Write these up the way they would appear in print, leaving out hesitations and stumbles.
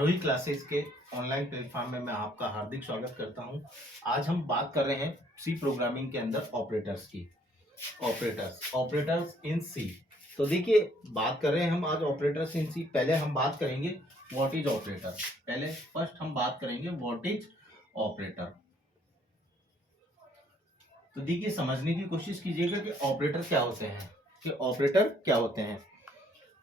आरोही classes के online platform में मैं आपका हार्दिक स्वागत करता हूं। आज हम बात कर रहे हैं सी प्रोग्रामिंग के अंदर ऑपरेटर्स की। ऑपरेटर्स इन सी। तो देखिए, बात कर रहे हैं हम आज ऑपरेटर्स इन सी। पहले हम बात करेंगे व्हाट इज ऑपरेटर। पहले फर्स्ट हम बात करेंगे व्हाट इज ऑपरेटर। तो देखिए, समझने की कोशिश कीजिएगा कि ऑपरेटर क्या होते हैं,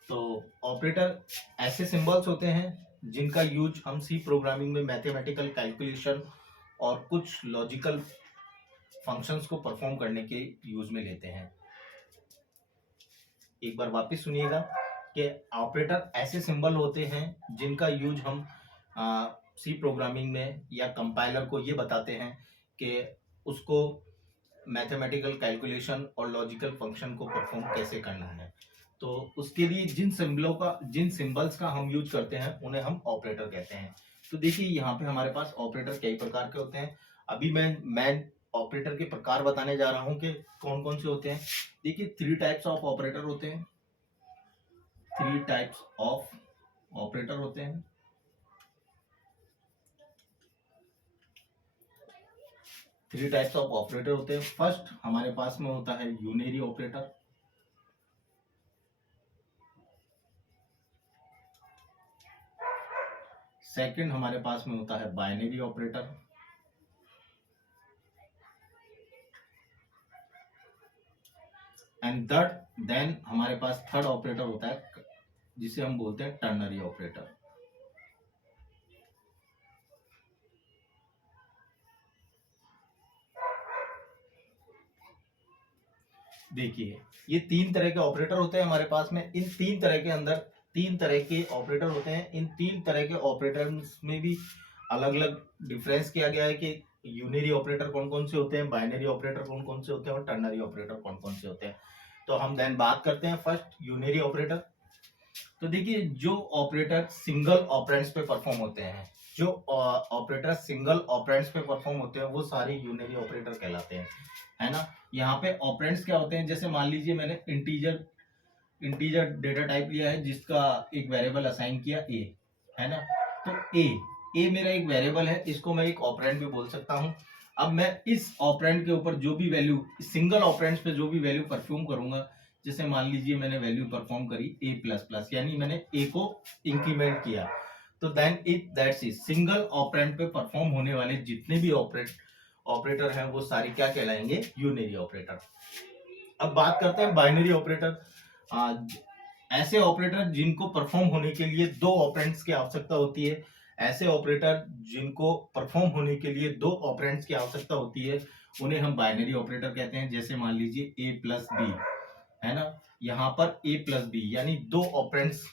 तो ऑपरेटर ऐसे सिंबल्स होते हैं जिनका यूज हम सी प्रोग्रामिंग में मैथमेटिकल कैलकुलेशन और कुछ लॉजिकल फंक्शंस को परफॉर्म करने के यूज में लेते हैं। एक बार वापस सुनिएगा कि ऑपरेटर ऐसे सिंबल होते हैं जिनका यूज हम सी प्रोग्रामिंग में या कंपाइलर को ये बताते हैं कि उसको मैथमेटिकल कैलकुलेशन और लॉजिकल फंक्शन को परफॉर्म कैसे करना है। तो उसके लिए जिन सिंबल्स का हम यूज करते हैं उन्हें हम ऑपरेटर कहते हैं। तो देखिए, यहाँ पे हमारे पास ऑपरेटर कई प्रकार के होते हैं। अभी मैं ऑपरेटर के प्रकार बताने जा रहा हूँ कि कौन कौन से होते हैं। देखिए, थ्री टाइप्स ऑफ ऑपरेटर होते हैं। थ्री टाइप्स ऑफ ऑपरेटर होते हैं। थ्री टाइप्स ऑफ ऑपरेटर होते हैं। फर्स्ट हमारे पास में होता है यूनरी ऑपरेटर। सेकंड हमारे पास में होता है बाइनरी ऑपरेटर। एंड देन हमारे पास थर्ड ऑपरेटर होता है जिसे हम बोलते हैं टर्नरी ऑपरेटर। देखिए, ये तीन तरह के ऑपरेटर होते हैं हमारे पास में। इन तीन तरह के अंदर तीन तरह के ऑपरेटर होते हैं। इन तीन तरह के ऑपरेटर्स में भी अलग अलग डिफरेंस किया गया है कि यूनरी ऑपरेटर कौन कौन से होते हैं, बाइनरी ऑपरेटर कौन कौन से होते हैं और टर्नरी ऑपरेटर कौन कौन से होते हैं। तो हम देन बात करते हैं फर्स्ट यूनरी ऑपरेटर। तो देखिए, जो ऑपरेटर सिंगल ऑपरेंड्स पे परफॉर्म होते हैं, जो ऑपरेटर सिंगल ऑपरेंड्स पे परफॉर्म होते हैं वो सारे यूनरी ऑपरेटर कहलाते हैं, है ना। यहाँ पे ऑपरेंड्स क्या होते हैं, जैसे मान लीजिए मैंने इंटीजर डेटा टाइप लिया है जिसका एक वेरिएबल असाइन किया ए, है ना। तो ए मेरा एक वेरिएबल है, इसको मैं एक ऑपरेंड भी बोल सकता हूँ। अब मैं इस ऑपरेंड के ऊपर जो भी वैल्यू, सिंगल ऑपरेंड्स पे जो भी वैल्यू परफॉर्म करूंगा, जैसे मान लीजिए मैंने वैल्यू परफॉर्म करी ए प्लस प्लस, यानी मैंने ए को इंक्रीमेंट किया, तो then it that's is single operand पे परफॉर्म होने वाले जितने भी ऑपरेटर हैं वो सारे क्या कहलाएंगे, यूनरी ऑपरेटर। अब बात करते हैं बाइनरी ऑपरेटर। ऐसे ऑपरेटर जिनको परफॉर्म होने के लिए दो ऑपरेंड्स की आवश्यकता होती है। ऐसे ऑपरेटर जिनको परफॉर्म होने के लिए दो ऑपरेंड्स की आवश्यकता होती है उन्हें हम बाइनरी ऑपरेटर कहते हैं। जैसे मान लीजिए ए प्लस बी, है ना। यहाँ पर ए प्लस बी यानी दो ऑपरेंड्स।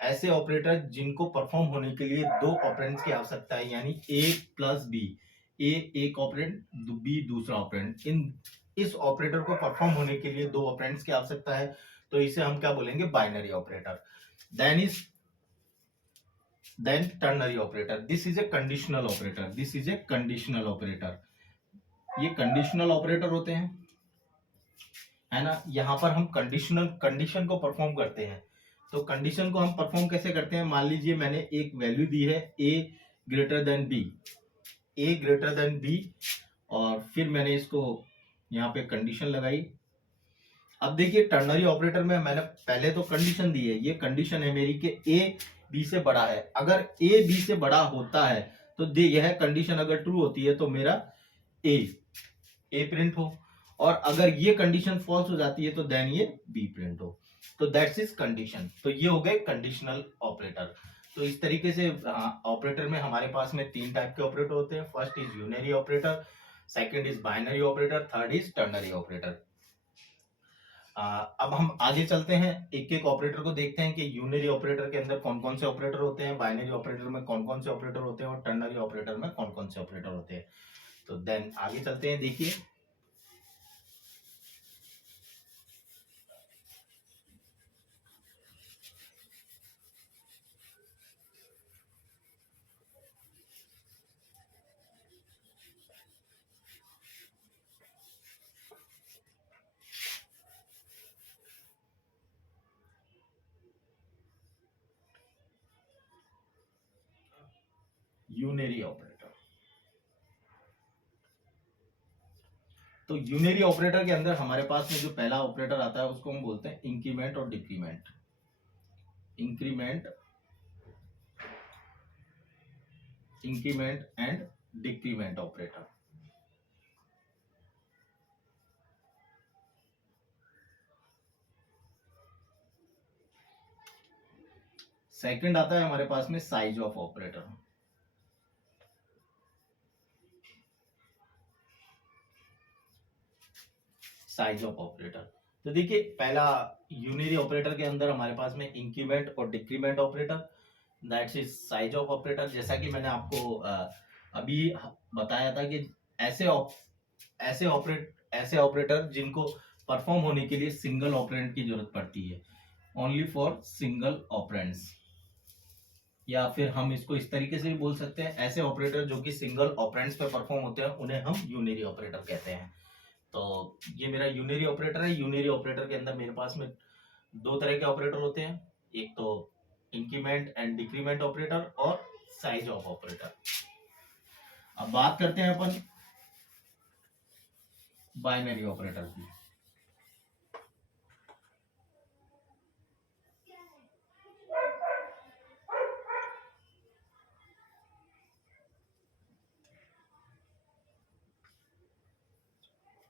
ऐसे ऑपरेटर जिनको परफॉर्म होने के लिए दो ऑपरेंड्स की आवश्यकता है, यानी ए प्लस बी, ए एक ऑपरेंड, बी दूसरा ऑपरेंड। इस ऑपरेटर को परफॉर्म होने के लिए दो ऑपरेंड्स की आवश्यकता है, तो इसे हम क्या बोलेंगे, binary operator. Then ternary operator. This is a conditional operator. ये कंडीशनल ऑपरेटर होते हैं, है ना। यहाँ पर हम कंडीशन को परफॉर्म करते हैं। तो कंडीशन को हम परफॉर्म कैसे करते हैं, मान लीजिए मैंने एक वैल्यू दी है ए ग्रेटर देन बी, और फिर मैंने इसको यहाँ पे कंडीशन लगाई। अब देखिए, टर्नरी ऑपरेटर में मैंने पहले तो कंडीशन दी है, ये कंडीशन है मेरी कि ए बी से बड़ा है। अगर ए बी से बड़ा होता है तो यह कंडीशन अगर ट्रू होती है तो मेरा ए प्रिंट हो, और अगर ये कंडीशन फॉल्स हो जाती है तो देन ये बी प्रिंट हो। तो दैट्स इज कंडीशन। तो ये हो गए कंडीशनल ऑपरेटर। तो इस तरीके से ऑपरेटर में हमारे पास में तीन टाइप के ऑपरेटर होते हैं। First is unary operator, second is binary operator, third is ternary operator. अब हम आगे चलते हैं, एक एक ऑपरेटर को देखते हैं कि यूनरी ऑपरेटर के अंदर कौन कौन से ऑपरेटर होते हैं, बाइनरी ऑपरेटर में कौन कौन से ऑपरेटर होते हैं और टर्नरी ऑपरेटर में कौन कौन से ऑपरेटर होते हैं। तो देन आगे चलते हैं, देखिए। Unary operator. तो यूनरी ऑपरेटर के अंदर हमारे पास में जो पहला ऑपरेटर आता है उसको हम बोलते हैं इंक्रीमेंट और decrement. Increment and decrement operator. Second आता है हमारे पास में size of operator. Size of operator, तो देखिए पहला यूनरी ऑपरेटर के अंदर हमारे पास में इंक्रीमेंट और decrement operator, that's is size of operator. जैसा कि मैंने आपको अभी बताया था कि ऐसे ऑपरेटर जिनको परफॉर्म होने के लिए सिंगल ऑपरेंड की जरूरत पड़ती है, ओनली फॉर सिंगल ऑपरेंड्स, या फिर हम इसको इस तरीके से भी बोल सकते हैं, ऐसे ऑपरेटर जो कि सिंगल ऑपरेंड्स पे परफॉर्म होते हैं उन्हें हम यूनरी ऑपरेटर कहते हैं। तो ये मेरा यूनरी ऑपरेटर है। यूनरी ऑपरेटर के अंदर मेरे पास में दो तरह के ऑपरेटर होते हैं, एक तो इंक्रीमेंट एंड डिक्रीमेंट ऑपरेटर और साइज ऑफ ऑपरेटर। अब बात करते हैं अपन बाइनरी ऑपरेटर की।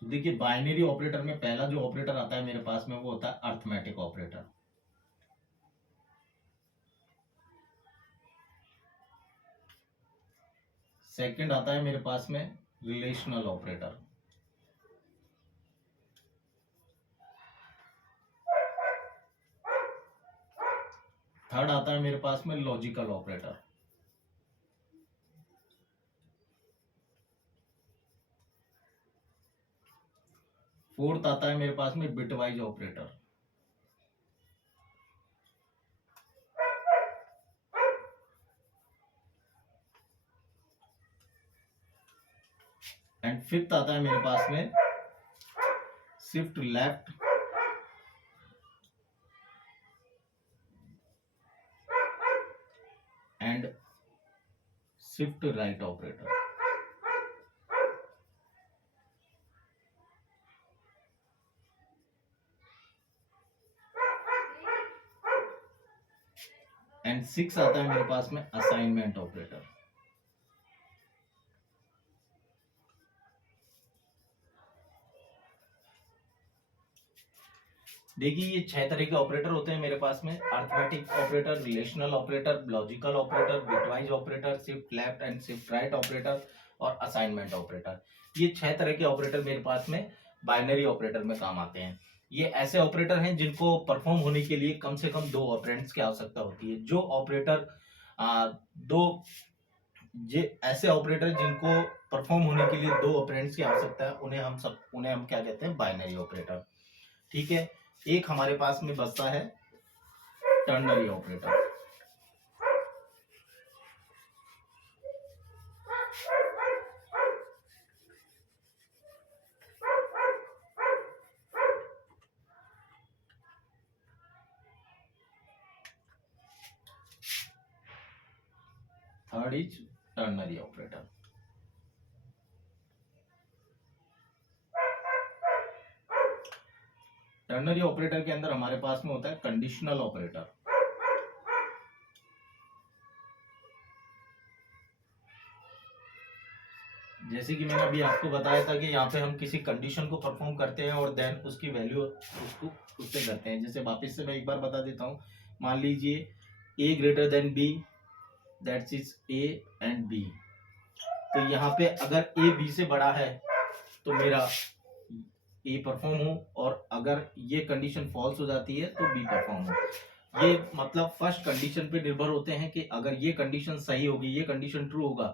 देखिए बाइनरी ऑपरेटर में पहला जो ऑपरेटर आता है मेरे पास में वो होता है अर्थमेटिक ऑपरेटर। सेकंड आता है मेरे पास में रिलेशनल ऑपरेटर। थर्ड आता है मेरे पास में लॉजिकल ऑपरेटर। फोर्थ आता है मेरे पास में बिटवाइज ऑपरेटर। एंड फिफ्थ आता है मेरे पास में shift left and shift right operator. And six आता है मेरे पास में असाइनमेंट ऑपरेटर। देखिए ये 6 तरह के ऑपरेटर होते हैं मेरे पास में, arithmetic operator, relational operator, logical operator, bitwise operator, shift left and shift right operator और असाइनमेंट ऑपरेटर। ये 6 तरह के ऑपरेटर मेरे पास में बाइनरी ऑपरेटर में काम आते हैं। ये ऐसे ऑपरेटर हैं जिनको परफॉर्म होने के लिए कम से कम 2 ऑपरेंड्स की आवश्यकता होती है। जो ऑपरेटर दो ये ऐसे ऑपरेटर जिनको परफॉर्म होने के लिए 2 ऑपरेंड्स की आवश्यकता है उन्हें हम क्या कहते हैं, बाइनरी ऑपरेटर। ठीक है, एक हमारे पास में बचता है ternary operator. Third is ternary operator. Ternary operator के अंदर हमारे पास में होता है कंडीशनल ऑपरेटर। जैसे कि मैंने अभी आपको बताया था कि यहाँ पे हम किसी कंडीशन को परफॉर्म करते हैं और देन उसकी वैल्यू उससे करते हैं। जैसे वापस से मैं एक बार बता देता हूँ, मान लीजिए a greater than b, that's is a and b. तो यहाँ पे अगर ए बी से बड़ा है तो मेरा ए परफॉर्म हो, और अगर ये कंडीशन फॉल्स हो जाती है तो बी परफॉर्म हो। ये मतलब फर्स्ट कंडीशन पे निर्भर होते हैं कि अगर ये कंडीशन सही होगी, ये कंडीशन ट्रू होगा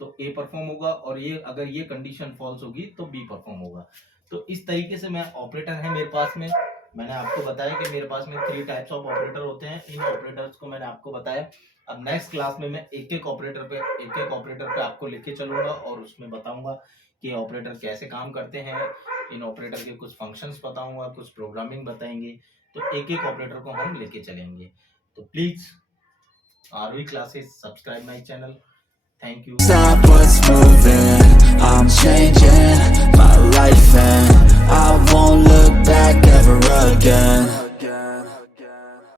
तो ए परफॉर्म होगा, और ये अगर ये कंडीशन फॉल्स होगी तो बी परफॉर्म होगा। तो इस तरीके से मैं ऑपरेटर है मेरे पास में, मैंने आपको बताया कि मेरे पास में 3 टाइप्स ऑफ ऑपरेटर होते हैं। इन ऑपरेटर्स को मैंने आपको बताया। अब नेक्स्ट क्लास में मैं एक एक ऑपरेटर पे आपको लेके चलूंगा और उसमें बताऊंगा कि ऑपरेटर कैसे काम करते हैं। इन ऑपरेटर के कुछ फंक्शंस बताऊंगा, कुछ प्रोग्रामिंग बताएंगे। तो एक एक ऑपरेटर को हम लेके चलेंगे। तो please RV classes subscribe my channel. Thank you. Stop what's moving, I'm changing my life and